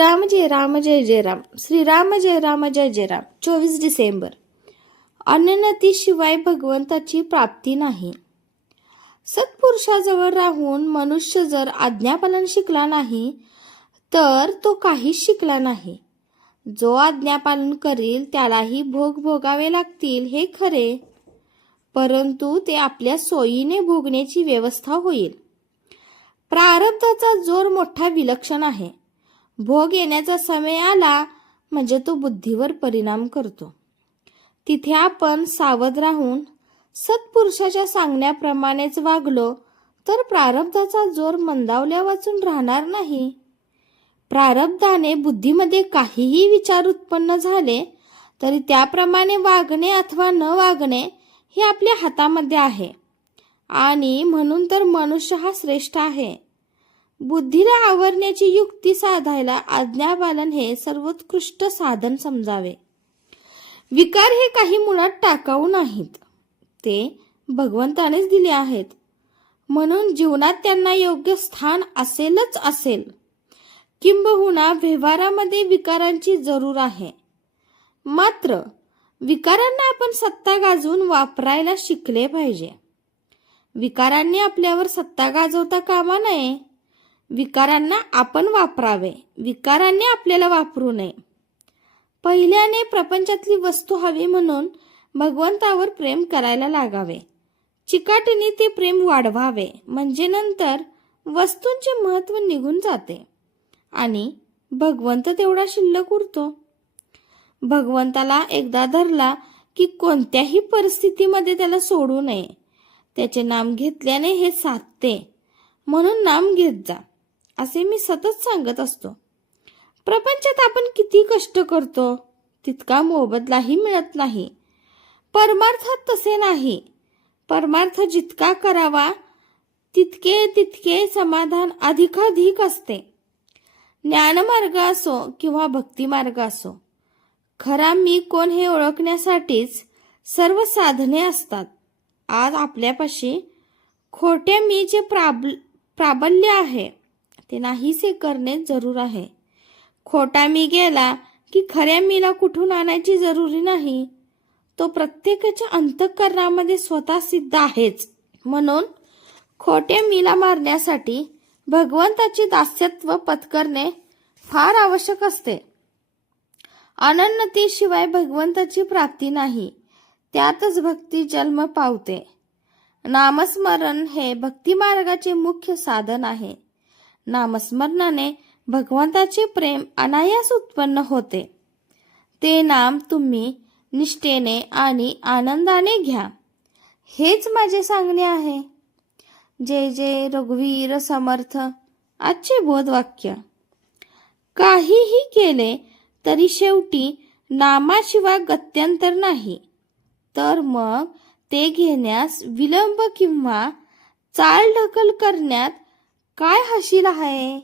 श्रीराम जय राम जय जय राम श्रीराम जय राम जय जय राम चोवीस डिसेंबर शिवाय भगवंताची प्राप्ती नाही सत्पुरुषाजवळ राहून मनुष्य जर आज्ञापालन शिकला नाही तर तो काहीच शिकला नाही जो आज्ञापालन करील त्यालाही भोग भोगावे लागतील हे खरे परंतु ते आपल्या सोयीने भोगण्याची व्यवस्था होईल प्रारब्धाचा जोर मोठा विलक्षण आहे भोग येण्याचा समय आला म्हणजे तो बुद्धीवर परिणाम करतो तिथे आपण सावध राहून सत्पुरुषाच्या सांगण्याप्रमाणेच वागलो तर प्रारब्धाचा जोर मंदावल्या वाचून राहणार नाही प्रारब्धाने बुद्धीमध्ये काहीही विचार उत्पन्न झाले तरी त्याप्रमाणे वागणे अथवा न वागणे हे आपल्या हातामध्ये आहे आणि म्हणून तर मनुष्य हा श्रेष्ठ आहे बुद्धीला आवरण्याची युक्ती साधायला आज्ञापालन हे सर्वोत्कृष्ट साधन समजावे विकार हे काही मुळात टाकाऊ नाहीत ते भगवंतानेच दिले आहेत म्हणून जीवनात त्यांना योग्य स्थान असेलच असेल किंबहुना व्यवहारामध्ये विकारांची जरूर आहे मात्र विकारांना आपण सत्ता गाजवून वापरायला शिकले पाहिजे विकारांनी आपल्यावर सत्ता गाजवता कामा नये विकारांना आपण वापरावे विकारांनी आपल्याला वापरू नये पहिल्याने प्रपंचातली वस्तू हवी म्हणून भगवंतावर प्रेम करायला लागावे चिकाटीने ते प्रेम वाढवावे म्हणजे नंतर वस्तूंचे महत्त्व निघून जाते आणि भगवंत तेवढा शिल्लक उरतो भगवंताला एकदा धरला की कोणत्याही परिस्थितीमध्ये त्याला सोडू नये त्याचे नाम घेतल्याने हे साधते म्हणून नाम घेत जा असे मी सतत सांगत असतो प्रपंचात आपण किती कष्ट करतो तितका मोबदलाही मिळत नाही परमार्थात तसे नाही परमार्थ जितका करावा तितके तितके समाधान अधिकाधिक असते ज्ञानमार्ग असो किंवा भक्तिमार्ग असो खरा मी कोण हे ओळखण्यासाठीच सर्व साधने असतात आज आपल्यापाशी खोटे मी जे प्राब प्राबल्य आहे ते नाहीसे करणे जरूर आहे खोटा मी गेला की खऱ्या मीला कुठून आणायची जरुरी नाही तो प्रत्येकाच्या अंतःकरणामध्ये स्वतः सिद्ध आहेच म्हणून खोट्या मीला मारण्यासाठी भगवंताची दास्यत्व पत्करणे फार आवश्यक असते अनन्नतेशिवाय भगवंताची प्राप्ती नाही त्यातच भक्ती जन्म पावते नामस्मरण हे भक्तिमार्गाचे मुख्य साधन आहे नामस्मरणाने भगवंताचे प्रेम अनायास उत्पन्न होते ते नाम तुम्ही निष्ठेने आणि आनंदाने घ्या हेच माझे सांगणे आहे जे जे रघुवीर समर्थ आजचे वाक्य काहीही केले तरी शेवटी नामाशिवाय गत्यंतर नाही तर मग ते घेण्यास विलंब किंवा ढकल करण्यात काय हशील आहे